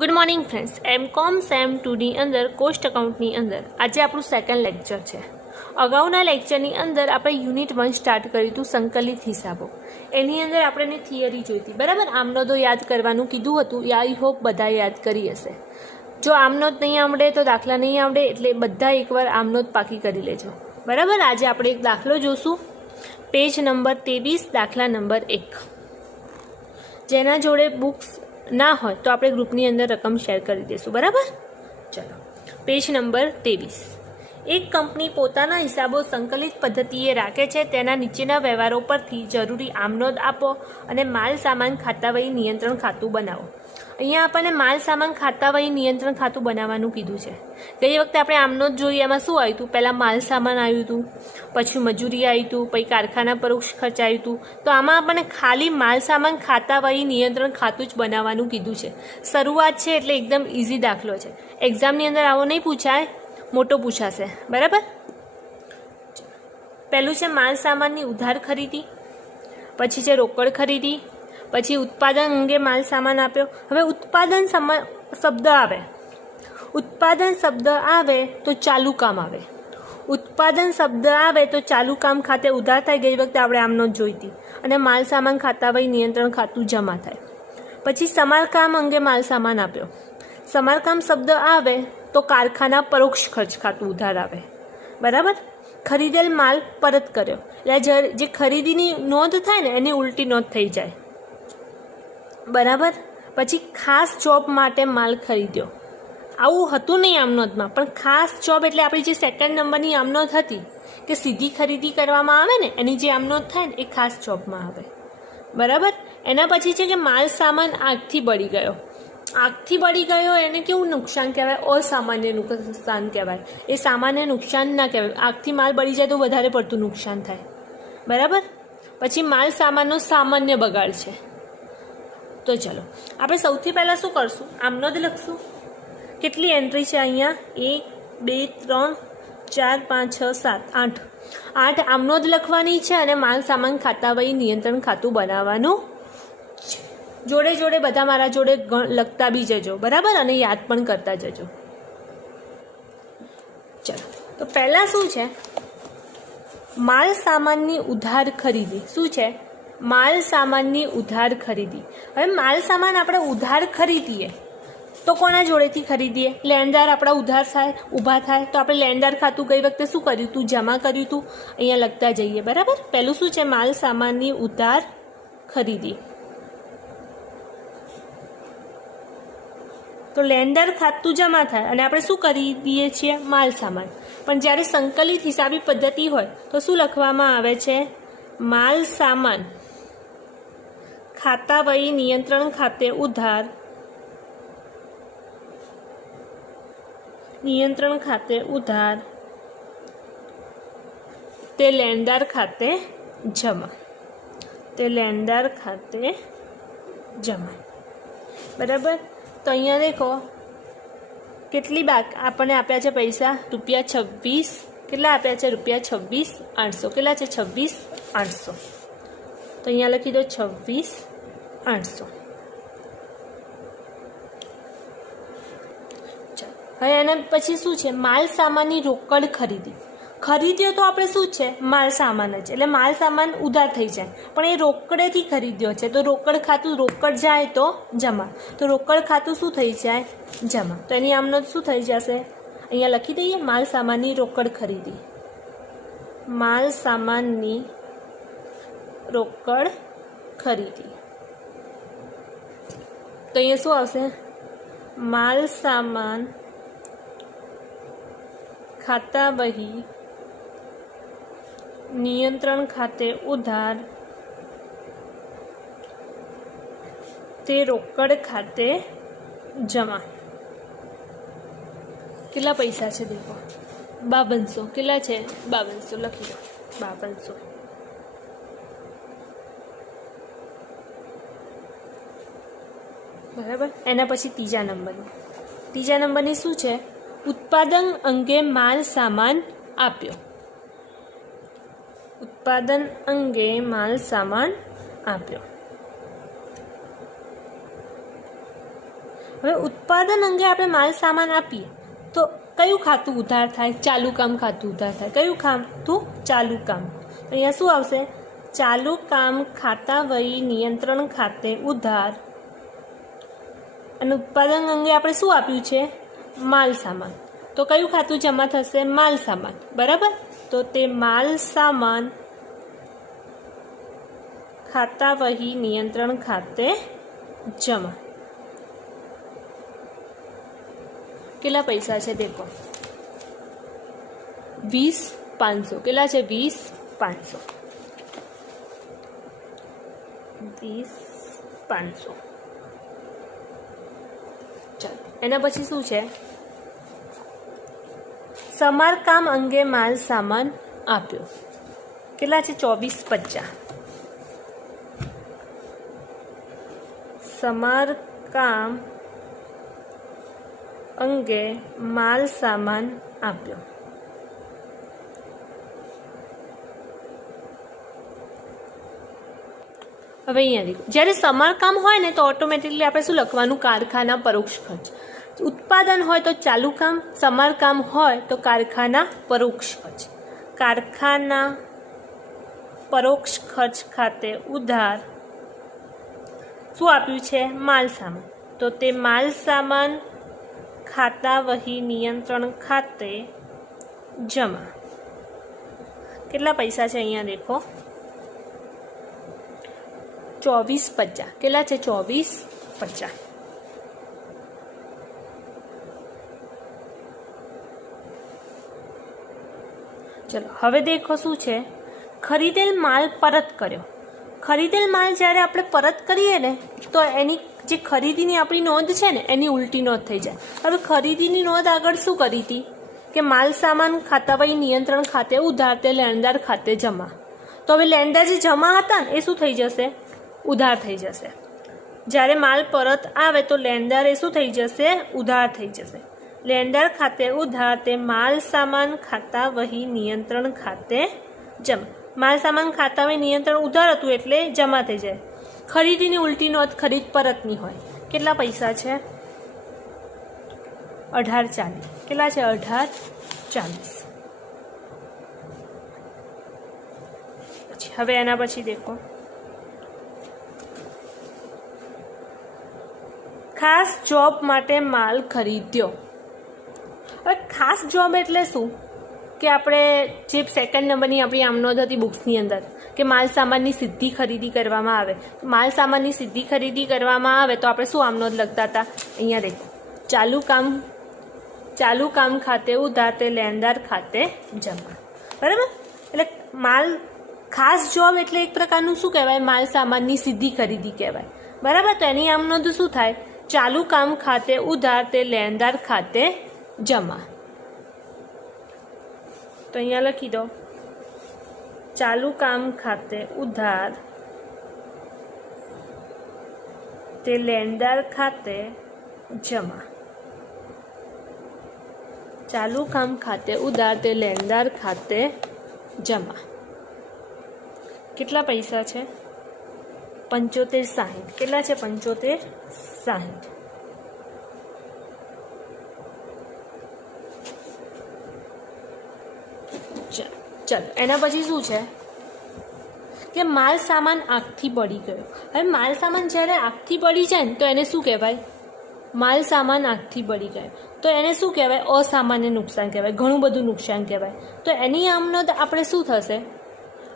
Good morning friends. MCom sem 2ની અંદર cost અકાઉન્ટની અંદર આજે આપણું સેકન્ડ લેક્ચર છે. અગાઉના લેક્ચરની અંદર આપણે યુનિટ 1 સ્ટાર્ટ કર્યું હતું, સંકલિત હિસાબો. એની અંદર આપણે એની થિયરી જોઈ હતી, બરાબર. આમનોંધો યાદ કરવાનું કીધું હતું. આઈ હોપ બધા યાદ કરી હશે. જો આમનોંધ નહીં આવડે તો દાખલા નહીં આવડે, એટલે બધા એકવાર આમનોંધ પાકી કરી લેજો, બરાબર. આજે આપણે એક દાખલો જોશું, પેજ નંબર 23, દાખલા નંબર 1. જેના જોડે બુક્સ ના હોય તો આપણે ગ્રુપની અંદર રકમ શેર કરી દઈશું, બરાબર. ચલો, પેજ નંબર 23. એક કંપની પોતાના હિસાબો સંકલિત પદ્ધતિએ રાખે છે. તેના નીચેના વ્યવહારો પરથી જરૂરી આમનોંધ આપો અને માલ સામાન ખાતાવહી નિયંત્રણ ખાતું બનાવો. અહીંયા આપણને માલ સામાન ખાતાવહી નિયંત્રણ ખાતું બનાવવાનું કીધું છે. ગઈ વખતે આપણે આમનોંધ જોઈ, એમાં શું આવ્યું હતું? પહેલાં માલ સામાન આવ્યું હતું, પછી મજૂરી આવી હતું, પછી કારખાના પરોક્ષ ખર્ચ આવ્યું હતું. તો આમાં આપણને ખાલી માલ સામાન ખાતાવહી નિયંત્રણ ખાતું જ બનાવવાનું કીધું છે. શરૂઆત છે એટલે એકદમ ઇઝી દાખલો છે. એક્ઝામની અંદર આવો નહીં પૂછાય, મોટો પૂછાશે, બરાબર. પહેલું છે માલ સામાનની ઉધાર ખરીદી, પછી છે રોકડ ખરીદી, પછી ઉત્પાદન અંગે માલ સામાન આપ્યો. હવે ઉત્પાદન શબ્દ આવે, ઉત્પાદન શબ્દ આવે તો ચાલુ કામ આવે. ઉત્પાદન શબ્દ આવે તો ચાલુ કામ ખાતે ઉધાર થાય. ગઈ વખતે આપણે આમનોંધ જોઈ હતી. અને માલ સામાન ખાતાવહી નિયંત્રણ ખાતું જમા થાય. પછી સમારકામ અંગે માલ સામાન આપ્યો. સમારકામ શબ્દ આવે તો કારખાના પરોક્ષ ખર્ચ ખાતું ઉધાર આવે, બરાબર. ખરીદેલ માલ પરત કર્યો, એટલે જે ખરીદીની નોંધ થાય ને એની ઉલટી નોંધ થઈ જાય, બરાબર. પછી ખાસ જોબ માટે માલ ખરીદ્યો. આવું હતું નહીં આમનોંધમાં, પણ ખાસ જોબ એટલે આપણી જે સેકન્ડ નંબરની આમનોંધ હતી કે સીધી ખરીદી કરવામાં આવે ને, એની જે આમનોંધ થાય ને એ ખાસ જોબમાં આવે, બરાબર. એના પછી છે કે માલ સામાન આગથી બળી ગયો. આગથી બળી ગયો એને કેવું નુકસાન કહેવાય? અસામાન્ય નુકસાન કહેવાય. એ સામાન્ય નુકસાન ના કહેવાય. આગથી માલ બળી જાય તો વધારે પડતું નુકસાન થાય, બરાબર. પછી માલ સામાનનો સામાન્ય બગાડ છે. તો ચલો આપણે સૌથી પહેલાં શું કરશું? આમનોંધ લખશું. કેટલી એન્ટ્રી છે અહીંયા? 1 2 3 4 5 6 7 8. 8 આમનોંધ લખવાની છે અને માલ સામાન ખાતાવહી નિયંત્રણ ખાતું બનાવવાનું. જોડે જોડે બધા મારા જોડે લખતા બી જજો, બરાબર, અને યાદ પણ કરતા જજો. ચલો, તો પહેલાં શું છે? માલ સામાનની ઉધાર ખરીદી. શું છે? માલ સામાનની ઉધાર ખરીદી. હવે માલ સામાન આપણે ઉધાર ખરીદીએ તો કોના જોડેથી ખરીદીએ? લેણદાર આપણા ઉધાર થાય, ઊભા થાય. તો આપણે લેણદાર ખાતું ગઈ વખતે શું કર્યું હતું? જમા કર્યું હતું. અહીંયા લખતા જઈએ, બરાબર. પહેલું શું છે? માલ સામાનની ઉધાર ખરીદી. તો લેણદાર ખાતું જમા થાય અને આપણે શું કરી દઈએ છીએ? માલ સામાન. પણ જ્યારે સંકલિત હિસાબી પદ્ધતિ હોય તો શું લખવામાં આવે છે? માલ સામાન ખાતાવહી નિયંત્રણ ખાતે ઉધાર, નિયંત્રણ ખાતે ઉધાર, તે લેણદાર ખાતે જમા, તે લેણદાર ખાતે જમા, બરાબર. તો અહીંયા દેખો કેટલી આપણને આપ્યા છે પૈસા? ₹26. કેટલા આપ્યા છે? ₹26,800. કેટલા છે? 26,800. તો અહીંયા લખી દો 26,800. હવે એના પછી શું છે? માલ સામાનની રોકડ ખરીદી. ખરીદ્યો તો આપણે શું છે? માલ સામાન જ, એટલે માલ સામાન ઉધાર થઈ જાય, પણ એ રોકડેથી ખરીદ્યો છે તો રોકડ ખાતું, રોકડ જાય તો જમા. તો રોકડ ખાતું શું થઈ જાય? જમા. તો એની આમનોંધ શું થઈ જશે? અહીંયા લખી દઈએ, માલ સામાનની રોકડ ખરીદી. માલ સામાનની રોકડ ખરીદી. તો અહીંયા શું આવશે? માલ સામાન ખાતાવહી નિયંત્રણ ખાતે ઉધાર, તે રોકડ ખાતે જમા. કેટલા પૈસા છે? દેખો 5200. કેટલા છે? 5200. લખી દો 5200. બરાબર. એના પછી ત્રીજા નંબરની શું છે? ઉત્પાદન અંગે માલ સામાન આપ્યો. ઉત્પાદન અંગે માલ સામાન આપ્યો. હવે ઉત્પાદન અંગે આપણે માલ સામાન આપીએ તો કયું ખાતું ઉધાર થાય? ચાલુ કામ ખાતું ઉધાર થાય. કયું ખાતું? ચાલુ કામ. અહીંયા શું આવશે? ચાલુ કામ ખાતા વહી નિયંત્રણ ખાતે ઉધાર. અને ઉત્પાદન અંગે આપણે શું આપ્યું છે? માલ સામાન. તો કયું ખાતું જમા થશે? માલ સામાન. બરાબર. તો તે માલ સામાન ખાતા વહી નિયંત્રણ ખાતે જમા. કેટલા પૈસા છે દેખો? 20,500. કેટલા છે? 20,500. 20,500. ચાલો એના પછી શું છે? સમારકામ અંગે માલ સામાન આપ્યો. કેટલા છે? 24,50. સમારકામ અંગે માલ સામાન આપ્યો. હવે અહીંયા દેખો, જ્યારે સમારકામ હોય ને તો ઓટોમેટિકલી આપણે શું લખવાનું? કારખાના પરોક્ષ ખર્ચ. ઉત્પાદન હોય તો ચાલુ કામ, સમારકામ હોય તો કારખાના પરોક્ષ ખર્ચ. કારખાના પરોક્ષ ખર્ચ ખાતે ઉધાર શું આપ્યું છે? માલ સામાન. તો તે માલ સામાન ખાતા વહી નિયંત્રણ ખાતે જમા. કેટલા પૈસા છે અહીંયા દેખો? 24,50. કેટલા છે? 24,50. ચલો હવે દેખો શું છે? ખરીદેલ માલ પરત કર્યો. ખરીદેલ માલ જ્યારે આપણે પરત કરીએ ને તો એની જે ખરીદીની આપણી નોંધ છે ને એની ઉલટી નોંધ થઈ જાય. હવે ખરીદીની નોંધ આગળ શું કરી હતી કે માલ સામાન ખાતા વહી નિયંત્રણ ખાતે ઉધાર તે લેણદાર ખાતે જમા. તો હવે લેણદાર જે જમા હતા ને એ શું થઈ જશે? ઉધાર થઈ જશે. જ્યારે માલ પરત આવે તો લેણદાર એ શું થઈ જશે? ઉધાર થઈ જશે. લેણદાર ખાતે ઉધાર તે માલ સામાન ખાતા વહી નિયંત્રણ ખાતે જમા. માલ સામાન ખાતા વહી નિયંત્રણ ઉધાર હતું એટલે જમા થઈ જાય. ખરીદીની ઉલટી નોંધ ખરીદ પરતની હોય. કેટલા પૈસા છે? 18,40. કેટલા છે? 18,40. હવે એના પછી દેખો, ખાસ જોબ માટે માલ ખરીદ્યો. હવે ખાસ જોબ એટલે શું કે આપણે જે સેકન્ડ નંબરની આપણી આમ નોંધ હતી બુક્સની અંદર કે માલ સામાનની સીધી ખરીદી કરવામાં આવે. માલ સામાનની સીધી ખરીદી કરવામાં આવે તો આપણે શું આમ નોંધ લખતા હતા? અહીંયા દેખો, ચાલુ કામ ખાતે ઉધાર તે લેણદાર ખાતે જમા. બરાબર. એટલે માલ ખાસ જોબ એટલે એક પ્રકારનું શું કહેવાય? માલ સામાનની સીધી ખરીદી કહેવાય. બરાબર. તો એની આમ નોંધ શું થાય? ચાલુ કામ ખાતે ઉધાર તે લેણદાર ખાતે જમા. તો અહીંયા લખી દો, ચાલુ કામ ખાતે ઉધાર તે લેણદાર ખાતે જમા. ચાલુ કામ ખાતે ઉધાર તે લેણદાર ખાતે જમા. કેટલા પૈસા છે? 75,60. કેટલા છે? 75,60. ચાલો એના પછી શું છે કે માલ સામાન આગથી બળી ગયો. હવે માલ સામાન જ્યારે આગથી બળી જાય ને તો એને શું કહેવાય? માલ સામાન આગથી બળી ગયો તો એને શું કહેવાય? અસામાન્ય નુકસાન કહેવાય. ઘણું બધું નુકસાન કહેવાય. તો એની આમ નોંધ આપણે શું થશે?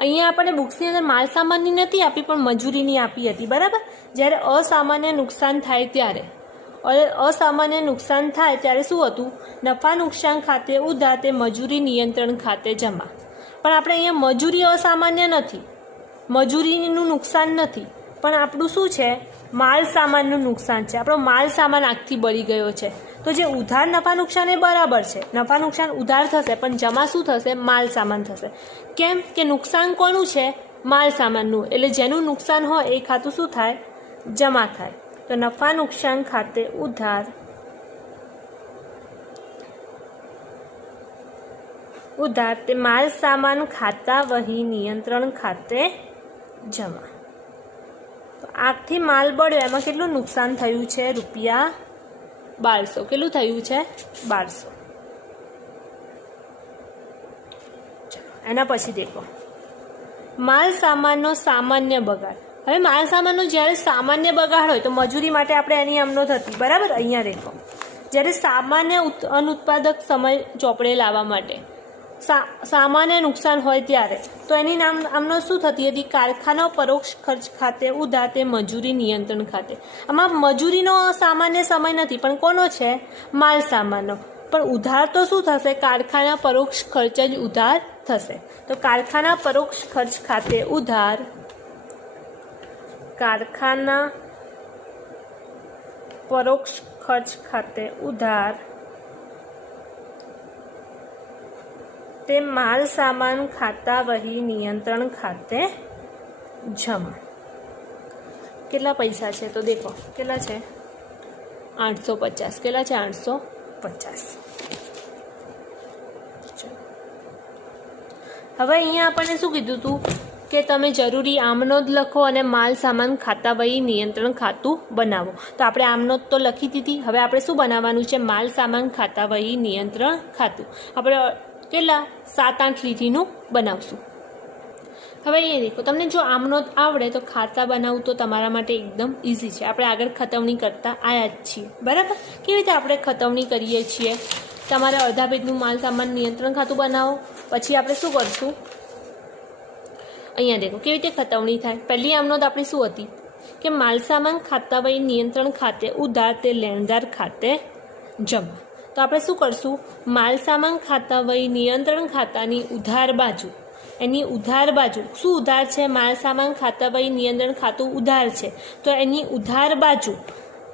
અહીંયા આપણે બુક્સની અંદર માલ સામાનની નથી આપી પણ મજૂરીની આપી હતી. બરાબર. જ્યારે અસામાન્ય નુકસાન થાય ત્યારે અસામાન્ય નુકસાન થાય ત્યારે શું હતું? નફા નુકસાન ખાતે ઉધાર તે મજૂરી નિયંત્રણ ખાતે જમા. પણ આપણે અહીંયા મજૂરી અસામાન્ય નથી, મજૂરીનું નુકસાન નથી, પણ આપણું શું છે? માલ સામાનનું નુકસાન છે. આપણો માલ સામાન આગથી બળી ગયો છે. તો જે ઉધાર નફા નુકસાન એ બરાબર છે, નફા નુકસાન ઉધાર થશે પણ જમા શું થશે? માલ સામાન થશે. કેમ કે નુકસાન કોનું છે? માલ સામાનનું. એટલે જેનું નુકસાન હોય એ ખાતું શું થાય? જમા થાય. તો નફા નુકસાન ખાતે ઉધાર તે માલ સામાન ખાતા વહી નિયંત્રણ ખાતે જમા. તો આગથી માલ બળ્યો એમાં કેટલું નુકસાન થયું છે? 1200 કેટલું થયું છે 1200। એના પછી દેખો માલ સામાનનો સામાન્ય બગાડ। હવે માલ સામાનનો જ્યારે સામાન્ય બગાડ હોય તો મજૂરી માટે આપણે એની અમનોંધ હતી, બરાબર। અહીંયા દેખો જ્યારે સામાન્ય અનુત્પાદક સમય ચોપડે લાવવા માટે સામાન્ય નુકસાન હોય ત્યારે તો એની આમનો શું થતી હતી? કારખાના પરોક્ષ ખર્ચ ખાતે ઉધાર તે મજૂરી નિયંત્રણ ખાતે। આમાં મજૂરીનો સામાન્ય સમય નથી પણ કોનો છે? માલ સામાનનો। પણ ઉધાર તો શું થશે? કારખાના પરોક્ષ ખર્ચ જ ઉધાર થશે। તો કારખાના પરોક્ષ ખર્ચ ખાતે ઉધાર, કારખાના પરોક્ષ ખર્ચ ખાતે ઉધાર તે માલ સામાન ખાતા વહી નિયંત્રણ ખાતે જમા। કેટલા પૈસા છે? તો દેખો કેટલા છે? 850। કેટલા છે? 850। હવે અહીંયા આપણને શું કીધું હતું કે તમે જરૂરી આમનોંધ લખો અને માલ સામાન ખાતા વહી નિયંત્રણ ખાતું બનાવો। તો આપણે આમનોંધ તો લખી દીધી, હવે આપણે શું બનાવવાનું છે? માલ સામાન ખાતા વહી નિયંત્રણ ખાતું। આપણે કેટલા 7-8 લીટીનું બનાવશું। હવે એ દેખો તમને જો આમનોંધ આવડે તો ખાતા બનાવવું તો તમારા માટે એકદમ ઇઝી છે। આપણે આગળ ખતવણી કરતા આવ્યા જ છીએ, બરાબર। કેવી રીતે આપણે ખતવણી કરીએ છીએ? તમારે અડધા પેજનું માલ સામાન નિયંત્રણ ખાતું બનાવો, પછી આપણે શું કરશું? અહીંયા દેખો કેવી રીતે ખતવણી થાય। પહેલી આમનોંધ આપણી શું હતી કે માલ સામાન ખાતા વહી નિયંત્રણ ખાતે ઉધાર તે લેણદાર ખાતે જમા। તો આપણે શું કરશું? માલ સામાન ખાતા વહી નિયંત્રણ ખાતાની ઉધાર બાજુ, એની ઉધાર બાજુ શું ઉધાર છે? માલ સામાન ખાતા વહી નિયંત્રણ ખાતું ઉધાર છે તો એની ઉધાર બાજુ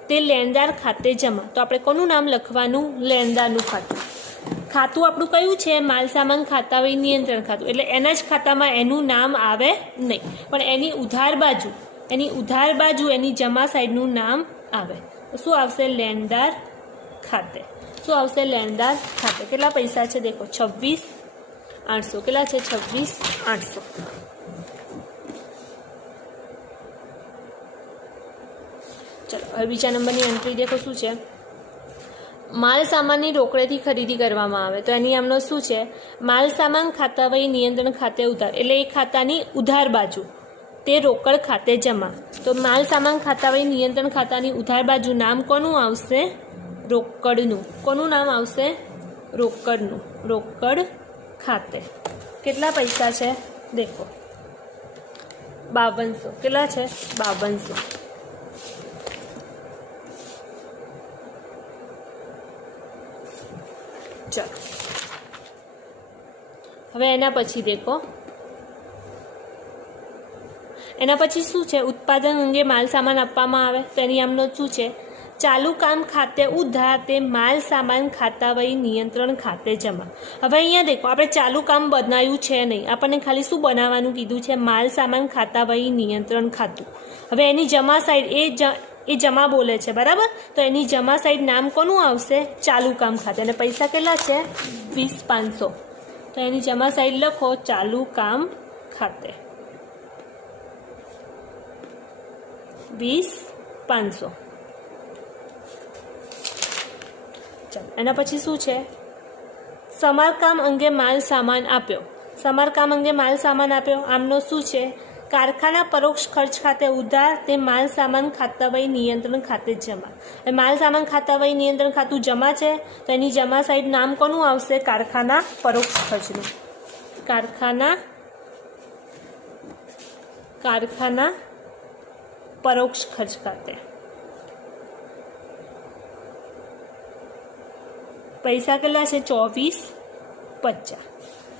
તે લેણદાર ખાતે જમા। તો આપણે કોનું નામ લખવાનું? લેણદારનું ખાતું। ખાતું આપણું કયું છે? માલ સામાન ખાતા વહી નિયંત્રણ ખાતું, એટલે એના જ ખાતામાં એનું નામ આવે નહીં, પણ એની ઉધાર બાજુ એની જમા સાઈડનું નામ આવે। તો શું આવશે? લેણદાર ખાતે। શું આવશે? લેણદાર ખાતે। કેટલા પૈસા છે? દેખો 26,800। કેટલા છે? 26,800। ચલો હવે બીજા નંબરની એન્ટ્રી દેખો શું છે? માલ સામાનની રોકડેથી ખરીદી કરવામાં આવે તો એની આમનો શું છે? માલ સામાન ખાતા વહી નિયંત્રણ ખાતે ઉધાર, એટલે એ ખાતાની ઉધાર બાજુ તે રોકડ ખાતે જમા। તો માલ સામાન ખાતા વહી નિયંત્રણ ખાતાની ઉધાર બાજુ નામ કોનું આવશે? રોકડનું। કોનું નામ આવશે? રોકડનું। રોકડ ખાતે। કેટલા પૈસા છે? દેખો 5200। કેટલા છે? 5200। ચલો હવે એના પછી દેખો એના પછી શું છે? ઉત્પાદન અંગે માલ સામાન આપવામાં આવે તો એની આમનો શું છે? ચાલુ કામ ખાતે ઉધાર તે માલ સામાન ખાતા વહી નિયંત્રણ ખાતે જમા। હવે અહીંયા દેખો આપણે ચાલુ કામ બનાવ્યું છે નહીં, આપણને ખાલી શું બનાવવાનું કીધું છે? માલ સામાન ખાતા વહી નિયંત્રણ ખાતું। હવે એની જમા સાઈડ એ જમા બોલે છે, બરાબર। તો એની જમા સાઈડ નામ કોનું આવશે? ચાલુ કામ ખાતે। અને પૈસા કેટલા છે? 20,500। તો એની જમા સાઈડ લખો ચાલુ કામ ખાતે 20,500। ચાલો એના પછી શું છે? સમારકામ અંગે માલ સામાન આપ્યો। સમારકામ અંગે માલ સામાન આપ્યો આમનો શું છે? કારખાના પરોક્ષ ખર્ચ ખાતે ઉધાર તે માલ સામાન ખાતા વહી નિયંત્રણ ખાતે જમા। માલ સામાન ખાતા વહી નિયંત્રણ ખાતું જમા છે તો એની જમા સાઈડ નામ કોનું આવશે? કારખાના પરોક્ષ ખર્ચનું। કારખાના પરોક્ષ ખર્ચ ખાતે પૈસા કેટલા છે? 24,50।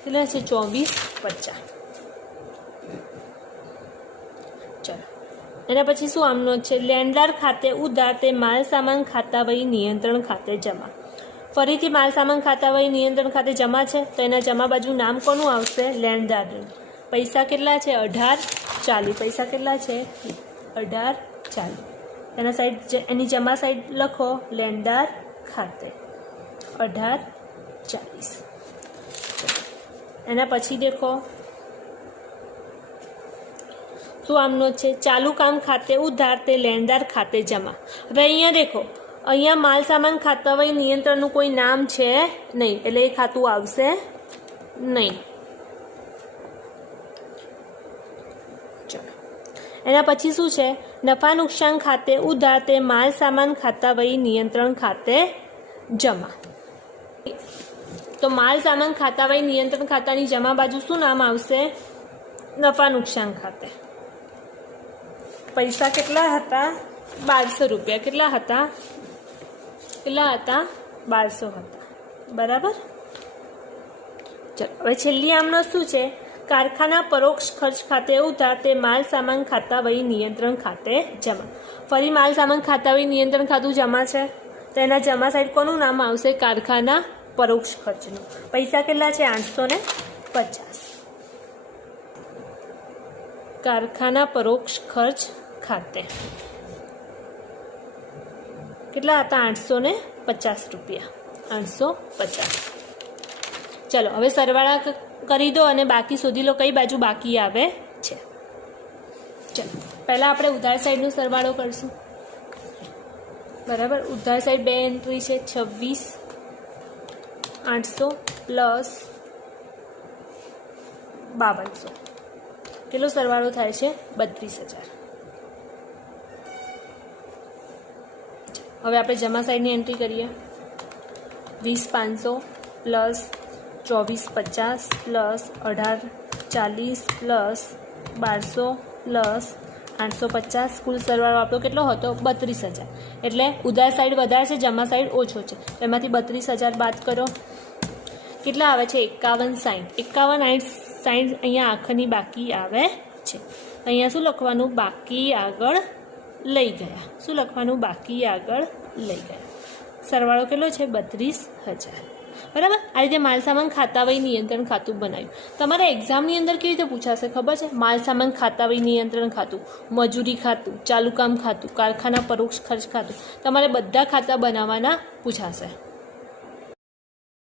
કેટલા છે? 24,50। ચલો એના પછી શું આમનો છે? લેણદાર ખાતે ઉધાર તે માલ સામાન ખાતા વહી નિયંત્રણ ખાતે જમા। ફરીથી માલ સામાન ખાતા વહી નિયંત્રણ ખાતે જમા છે તો એના જમા બાજુ નામ કોનું આવશે? લેણદારનું। પૈસા કેટલા છે? 18,40। પૈસા કેટલા છે? 18,40। એના સાઈડ એની જમા સાઈડ લખો લેણદાર ખાતે 18,40। એના પછી દેખો શું આમનો છે? ચાલુ કામ ખાતે ઉધાર તે લેણદાર ખાતે જમા। હવે અહીંયા દેખો અહીંયા માલ સામાન ખાતાવહી નિયંત્રણનું કોઈ નામ છે નહીં, એટલે એ ખાતું આવશે નહીં. ચલો, એના પછી શું છે? નફા નુકસાન ખાતે ઉધાર તે માલ સામાન ખાતાવહી નિયંત્રણ ખાતે જમા. તો માલ સામાન ખાતાવહી નિયંત્રણ ખાતાની જમા બાજુ શું નામ આવશે? નફા નુકસાન ખાતે. પૈસા કેટલા હતા? 1200 રૂપિયા. કેટલા હતા? 1200 હતા. બરાબર. ચલો, હવે છેલ્લી આમનો શું છે? કારખાના પરોક્ષ ખર્ચ ખાતે ઉધાર તે માલ સામાન ખાતાવહી નિયંત્રણ ખાતે જમા. ફરી માલ સામાન ખાતાવહી નિયંત્રણ ખાતું જમા છે, તો એના જમા સાઈડ કોનું નામ આવશે? કારખાના પરોક્ષ ખર્ચનું. પૈસા કેટલા છે? 850. કારખાના પરોક્ષ ખર્ચ ખાતે કેટલા હતા? 850 રૂપિયા. 850. ચલો, હવે સરવાળા કરી દો અને બાકી શોધી લો કઈ બાજુ બાકી આવે છે. ચલો, પહેલાં આપણે ઉધાર સાઈડનો સરવાળો કરશું. બરાબર. ઉધાર સાઈડ 2 એન્ટ્રી છે, 26,800 પ્લસ 5200. કેટલો સરવાળો થાય છે? 32,000. હવે આપણે જમા સાઈડની એન્ટ્રી કરીએ. 20,500 પ્લસ 24,50 પ્લસ 18,40 પ્લસ 1200 પ્લસ 850. કુલ સરવાળો આપણો કેટલો હતો? 32,000. એટલે ઉધાર સાઈડ વધારે છે, જમા સાઈડ ઓછો છે, એમાંથી 32,000 બાદ કરો. કેટલા આવે છે? 51,60. 51,60 અહીંયા આખરની બાકી આવે છે. અહીંયા શું લખવાનું? બાકી આગળ લઈ ગયા. શું લખવાનું? બાકી આગળ લઈ ગયા. સરવાળો કેટલો છે? 32,000. બરાબર. આ રીતે માલ સામાન ખાતાવહી નિયંત્રણ ખાતું બનાવ્યું. તમારે એક્ઝામની અંદર કેવી રીતે પૂછાશે ખબર છે? માલ સામાન ખાતાવહી નિયંત્રણ ખાતું, મજૂરી ખાતું, ચાલુ કામ ખાતું, કારખાના પરોક્ષ ખર્ચ ખાતું, તમારે બધા ખાતા બનાવવાના પૂછાશે.